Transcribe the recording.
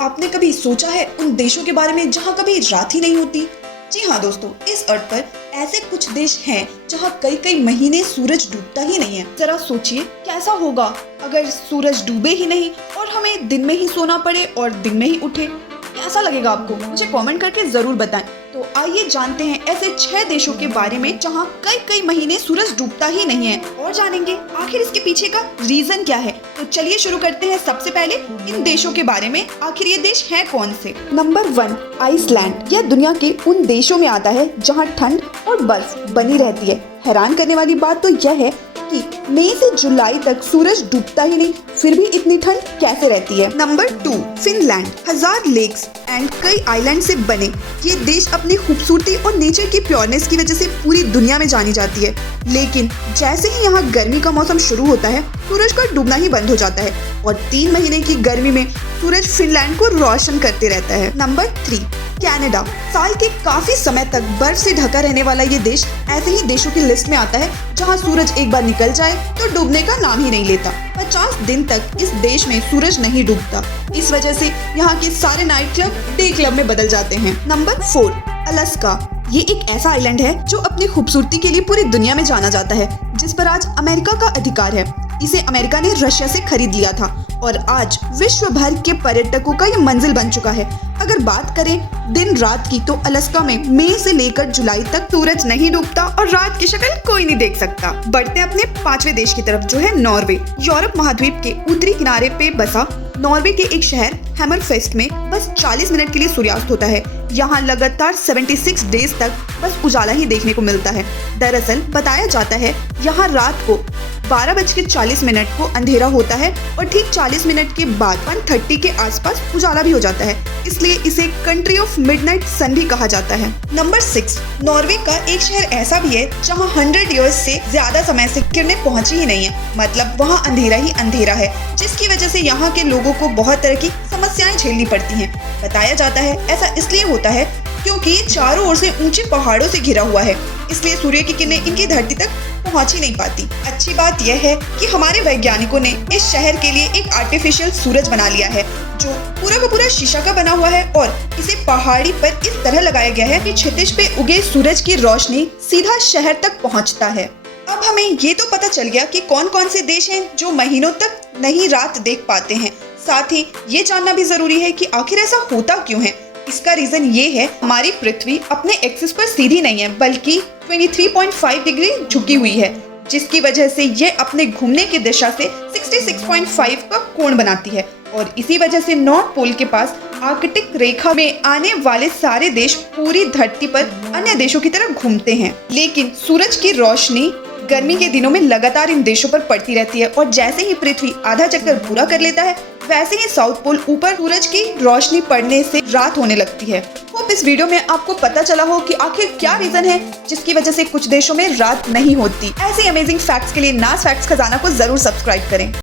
आपने कभी सोचा है उन देशों के बारे में जहाँ कभी रात ही नहीं होती? जी हाँ दोस्तों, इस अर्थ पर ऐसे कुछ देश हैं जहाँ कई कई महीने सूरज डूबता ही नहीं है। जरा सोचिए कैसा होगा अगर सूरज डूबे ही नहीं और हमें दिन में ही सोना पड़े और दिन में ही उठे। कैसा लगेगा आपको? मुझे कमेंट करके जरूर बताएं। तो आइए जानते हैं ऐसे 6 देशों के बारे में जहाँ कई कई महीने सूरज डूबता ही नहीं है और जानेंगे आखिर इसके पीछे का रीजन क्या है। तो चलिए शुरू करते हैं सबसे पहले इन देशों के बारे में, आखिर ये देश हैं कौन से। Number 1, Iceland. यह दुनिया के उन देशों में आता है जहाँ ठंड और बर्फ बनी रहती है। हैरान करने वाली बात तो यह है कि मई से जुलाई तक सूरज डूबता ही नहीं, फिर भी इतनी ठंड कैसे रहती है। Number 2, Finland. 1000 लेक्स एंड कई आइलैंड से बने ये देश अपनी खूबसूरती और नेचर की प्योरनेस की वजह से पूरी दुनिया में जानी जाती है। लेकिन जैसे ही यहाँ गर्मी का मौसम शुरू होता है, सूरज का डूबना ही बंद हो जाता है और 3 महीने की गर्मी में सूरज फिनलैंड को रोशन करते रहता है। Number 3, Canada. साल के काफी समय तक बर्फ से ढका रहने वाला ये देश ऐसे ही देशों की लिस्ट में आता है जहाँ सूरज एक बार निकल जाए तो डूबने का नाम ही नहीं लेता। 50 दिन तक इस देश में सूरज नहीं डूबता। इस वजह से यहाँ के सारे नाइट क्लब डे क्लब में बदल जाते हैं। Number 4, Alaska. ये एक ऐसा आइलैंड है जो अपनी खूबसूरती के लिए पूरी दुनिया में जाना जाता है, जिस पर आज अमेरिका का अधिकार है। इसे अमेरिका ने रशिया से खरीद लिया था और आज विश्व भर के पर्यटकों का ये मंजिल बन चुका है। अगर बात करें दिन रात की तो अलास्का में मई से लेकर जुलाई तक सूरज नहीं डूबता और रात की शक्ल कोई नहीं देख सकता। बढ़ते अपने 5वें देश की तरफ जो है नॉर्वे। यूरोप महाद्वीप के उत्तरी किनारे पे बसा नॉर्वे के एक शहर हैमरफेस्ट में बस 40 मिनट के लिए सूर्यास्त होता है। यहाँ लगातार 76 डेज तक बस उजाला ही देखने को मिलता है। दरअसल बताया जाता है यहाँ रात को 12:40 को अंधेरा होता है और ठीक 40 मिनट के बाद 1:30 के आसपास उजाला भी हो जाता है, इसलिए इसे कंट्री ऑफ मिडनाइट सन भी कहा जाता है। नंबर 6, नॉर्वे का एक शहर ऐसा भी है जहाँ 100 इयर्स से ज्यादा समय से किरणें पहुंची ही नहीं है, मतलब वहाँ अंधेरा ही अंधेरा है, जिसकी वजह से यहाँ के लोगों को बहुत तरह की समस्याएं झेलनी पड़ती हैं। बताया जाता है ऐसा इसलिए होता है क्योंकि ये चारों ओर से ऊंचे पहाड़ों से घिरा हुआ है, इसलिए सूर्य की किरणें इनकी धरती तक पहुंच ही नहीं पाती। अच्छी बात यह है कि हमारे वैज्ञानिकों ने इस शहर के लिए एक आर्टिफिशियल सूरज बना लिया है जो पूरा का पूरा शीशा का बना हुआ है और इसे पहाड़ी पर इस तरह लगाया गया है कि क्षितिज पे उगे सूरज की रोशनी सीधा शहर तक पहुंचता है। अब हमें ये तो पता चल गया कि कौन कौन से देश हैं जो महीनों तक नहीं रात देख पाते हैं। साथ ही ये जानना भी जरूरी है कि आखिर ऐसा होता क्यों है। इसका रीजन ये है, हमारी पृथ्वी अपने एक्सिस पर सीधी नहीं है बल्कि 23.5 डिग्री झुकी हुई है, जिसकी वजह से ये अपने घूमने की दिशा से 66.5 का कोण बनाती है और इसी वजह से नॉर्थ पोल के पास आर्कटिक रेखा में आने वाले सारे देश पूरी धरती पर अन्य देशों की तरह घूमते हैं। लेकिन सूरज की रोशनी गर्मी के दिनों में लगातार इन देशों पर पड़ती रहती है और जैसे ही पृथ्वी आधा चक्कर पूरा कर लेता है वैसे ही साउथ पोल ऊपर सूरज की रोशनी पड़ने से रात होने लगती है। होप इस वीडियो में आपको पता चला हो कि आखिर क्या रीजन है जिसकी वजह से कुछ देशों में रात नहीं होती। ऐसे अमेजिंग फैक्ट्स के लिए नाज फैक्ट्स खजाना को जरूर सब्सक्राइब करें।